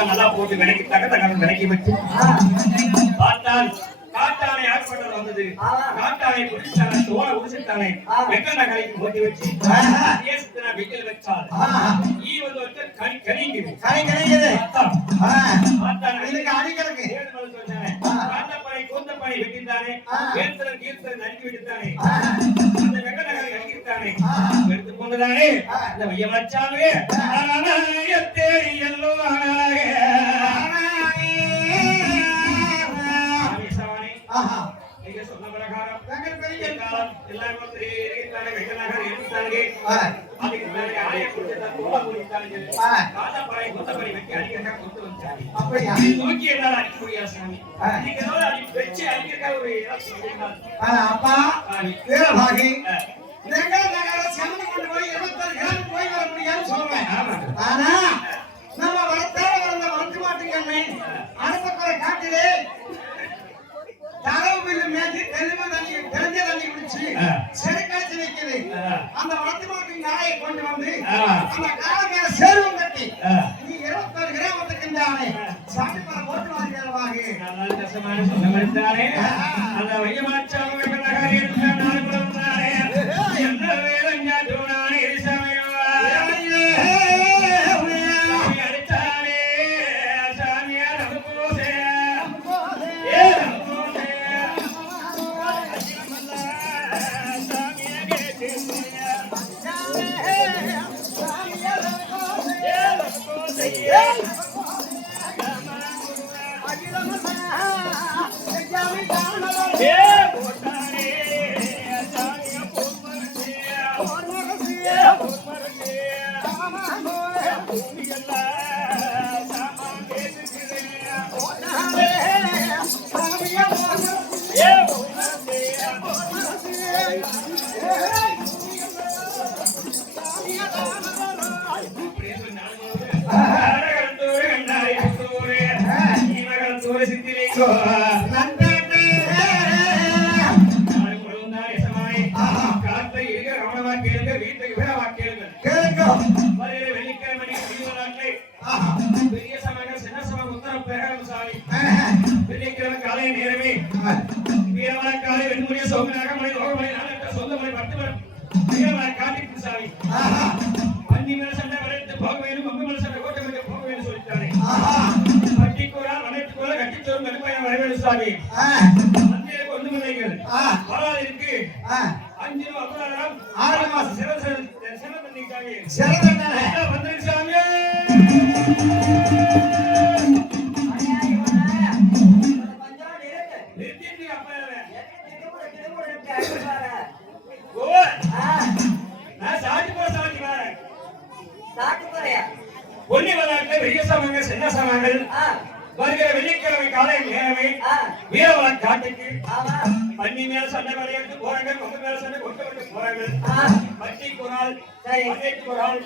எல்லாம் நல்லா போட்டு விலைக்கு தக்க தக்க விலைக்கு வச்சு பார்த்தால் காட்டானை ஆட்பட்டது வந்தது. காட்டானை குடிச்சானே தோலை உடிச்சிட்டானே வெக்கண்ட கலைக்கு போட்டு வச்சு ஏசுத்தினா வெயில் வச்சால். ஈ வந்து வச்சு கனி கனிங்குது இதுக்கு அடிக்கிறதுக்கு. மலை சொன்னானே. காந்தப்பனை, கூந்தப்பனை வெட்டித்தானே. வேந்தரன், கீர்த்தன் நறுக்கி விட்டுத்தானே. அந்த வெங்கடநகரை அழிக்கிட்டானே. எடுத்து கொண்டுதானே. இந்த வையமச்சாவே, அரணாயத்தேடி எல்லோ அழகே. சாமி சவானி, ஆஹா நீங்க சொன்ன பிரகாரம் வெங்கட் அப்படியா இது நோக்கி என்னால அடிக்க முடியாது சாமி. ஆ. நீங்க ஏதாவது அடி வச்சு அடிக்கிறதுக்காக ஒரு இடம் சொல்றீங்களா? ஆ, அப்பா. வீரபாகி. வெங்கட் நகர செவன் கொண்டு போய் இருபத்தாறு கிராம் போய் வர முடியாதுன்னு சொல்றேன் ஆமாங்க. ஆனா நம்ம வளர்த்தால வளர்ந்த வளர்த்து மாட்டுங்கண்ணே அனுப்பக்குறை காட்டிலே ஆ. அந்த வளர்த்து மாட்டு நாயை கொண்டு வந்து. அந்த கால மேல சேர்வம் கட்டி ஆ. நீ இருபத்தாறு கிராமத்துக்கு சாமி போட்டு. அந்த வையமாச்சாமி ஏ காலை நேரமே. வீரமலை காலை வெண்முறைய சோமனாக மனித போட சாட்சி வரேன் பொன்னி வளாட்டில் பெரிய சமங்கள் சின்ன சமங்கள் வருகிற வெள்ளிக்கிழமை காலை நேரமே வீரவளம் காட்டுக்கு. பன்னி மேல சண்டை விளையாட்டு போறாங்க கொண்டு மேல சண்டை கொண்டு கொண்டு போறாங்க பட்டி குரால் பன்னெட்டு குரால்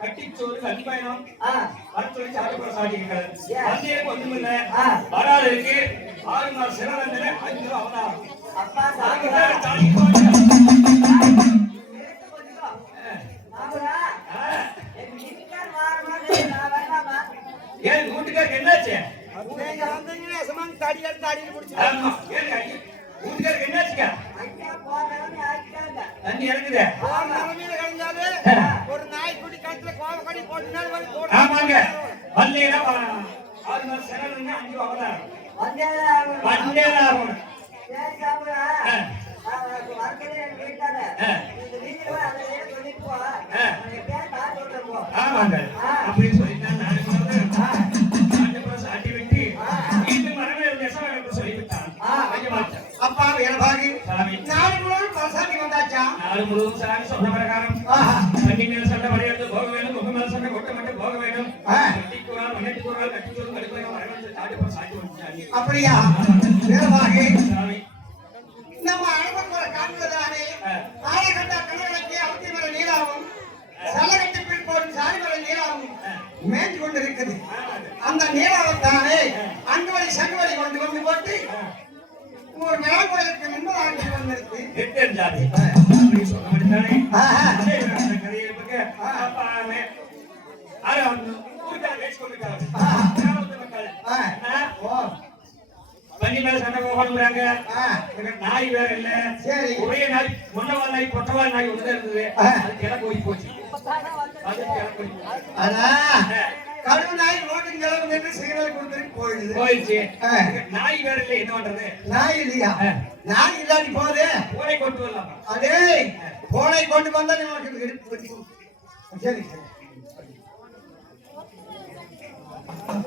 கட்டி சோறு கண்பயணம் வரத்தொழில் சாப்பிட சாட்டிக்கிறார் வந்தியருக்கு ஒண்ணும் இல்ல. வராது இருக்கு. ஆறு நாள் சிறந்தன அஞ்சு ரூபா வேற தாலி போடுங்க. ஏன் வீட்டுக்காருக்கு என்னாச்சு? ஆமா ஏன் வீட்டுக்காருக்கு என்னாச்சுக்கா தண்ணி இறங்குதே. ஒரு நாய்க்குட்டி கழுத்துல கோவக்கடி போட்டு ஆமாங்க. வந்தீங்கன்னா ஆறு நாள் சிறந்தன அஞ்சு அவதாரம் வந்தே ஆமாங்க. போக வேணும் கொங்க மேல சண்டை கொட்ட மட்டும் போக வேணும் ஆ. கட்டி கூறால் மண்ணெட்டு கூறால் கட்டி கூறும் கடுப்பாக வரவேற்று சாட்டி போய் சாட்டி வந்துட்டாங்க அப்படியா? வீரபாகி சாமி. நம்ம அனுபவங்களை காண்பதானே. ஆயகண்டா கணவனுக்கு அவத்தி நீராவும் சலகட்டி பின் போடும் சாரி மர நீராவும் மேய்ந்து கொண்டிருக்குது. அந்த நீராவத்தானே அங்கு வழி சங்கு வழி கொண்டு வந்து போட்டு ஒரு கோயிலுக்கு முன்பதாக வந்திருக்கு. பண்ணி மேல சண்டை நாய் வேற இல்ல. சரி. ஒரே நாய் முன்னவாள் நாய் நாய் ஒண்ணுதான் இருந்தது. அது நாய் வேற இல்ல. என்ன பண்றது? நாய் இல்லையா? நாய் இல்லாட்டி போதே. பூனை கொண்டு வரலாம்? அடே பூனை கொண்டு வந்தா நமக்கு சரி சரி.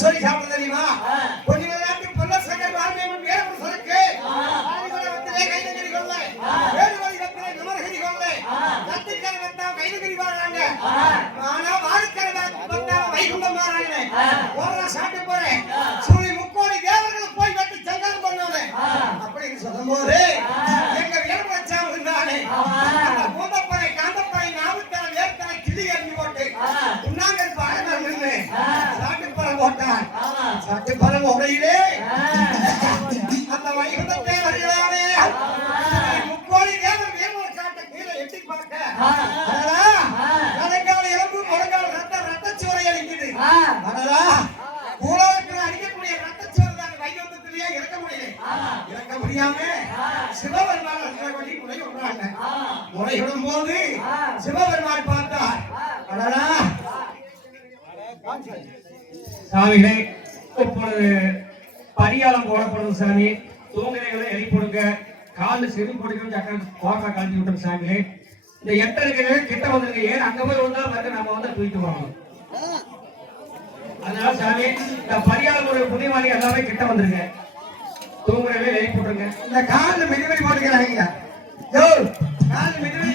சொல்லி சாப்பிட தெரியுமா? கொஞ்ச நேரத்துக்கு பொன்ன சக்கர வாழ்மை வேற சரக்கு. கொள்ளை. வேறு வழிவத்திலே நமர்கரி கொள்ளை. கைதகிரி வாழ்றாங்க ஆனா வாழைக்கரை வத்தா வைகுண்டம் மாறாங்க சாப்பிட்டு போறேன். சூழி முக்கோடி தேவர்கள் போய் வெட்டி சங்காரம் பண்ணுவாங்க. அப்படின்னு சொல்லும்போது எங்க வீரம் வச்சாங்க இருந்தானே பழம் உடையிலே அந்த வைகுண்டத்தை வருகிறானே முக்கோடி தேவர் வீரம் காட்ட கீழே எட்டி பார்க்க கணைக்கால் எலும்பு முழங்கால் ரத்தம் ரத்தச்சுவரை அடிக்குது. அடடா, பூலோகத்தில் அடிக்கக்கூடிய ரத்தச்சுவரை தான் வைகுண்டத்திலேயே இறக்க முடியல. இறக்க முடியாம சிவபெருமான் வழி முறை விடுறாங்க போது சிவபெருமான் பார்த்தார். அடடா சாமிகளே இப்பொழுது பரியாளம் போடப்படுது சாமி. தூங்குறைகளை எழுப்பிடுங்க காலில் செருப்பு பிடிக்கணும் சக்கரம் கோட்டை கலந்து விட்டுரும் சாமி இந்த எட்டரைகள் கிட்ட வந்துருங்க. ஏன் அங்க போய் வந்தா வந்து நம்ம வந்து தூக்கிட்டு போகணும்? அதனால சாமி இந்த பரியாளம் ஒரு புண்ணியவாளி எல்லாமே கிட்ட வந்துருங்க. தூங்குறைகளை போட்டுருங்க. இந்த காலில் மிதிவடி போட்டுக்கிறாங்க யோ காலில் மிதிவடி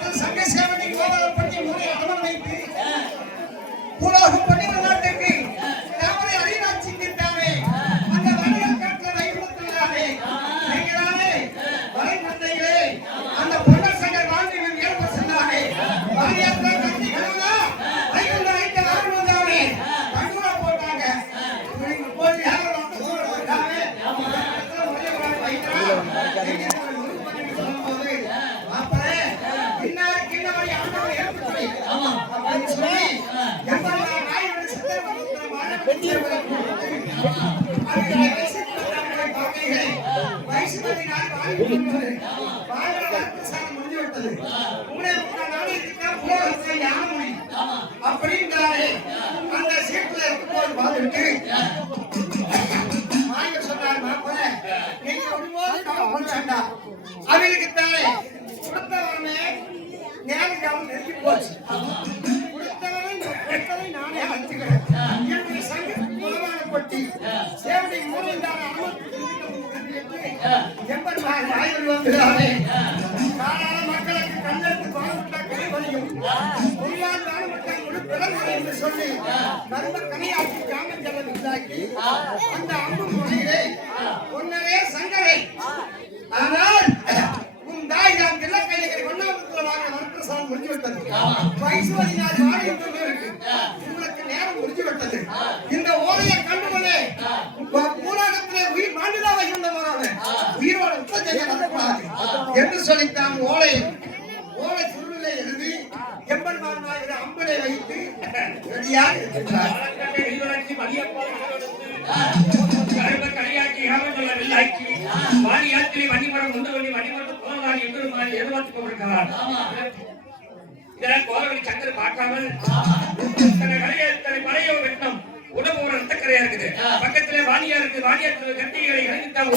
அப்படின்றாரே அந்த சீட்டுல இருக்கும்போது பார்த்துட்டு மாயர் சொன்னார் மாப்பிள்ளை நீங்க ஒருபோது கவலைப்பட வேண்டாம் அவங்களுக்கு தானே கொடுத்தவனே நேரம் காலம் நெருங்கி போச்சு கொடுத்தவனை கொடுத்ததை நானே வச்சுக்கிறேன் முதலான கொட்டி சேவனை மூலைந்தான எண்பது ஆயிரம் வந்துடாதே மக்களுக்கு கண்ணெடுத்து பாடுபட்ட கை வலியும். முழு பிறந்தது என்று சொல்லி கர்ம கனியாக்கி காமன் ஜலம் உண்டாக்கி அந்த அம்பு முறையிலே என்று சொல்லித்தான் ஓலை ஓலை சுருளிலே எழுதி எம்பெருமான் நாயகர் அம்பனை வைத்து ரெடியாக இருக்கின்றார் வழக்கத்தை வெளிவரட்சி மதியப்போல கரும கொண்டிருக்கிறார் இதனால் சங்கர் பார்க்காமல் இத்தனை கலையை இத்தனை உடம்பு ஒரு ரத்தக்கரையா இருக்குது பக்கத்திலே வாணியா இருக்கு வாணியார் கட்டிகளை கணித்தான்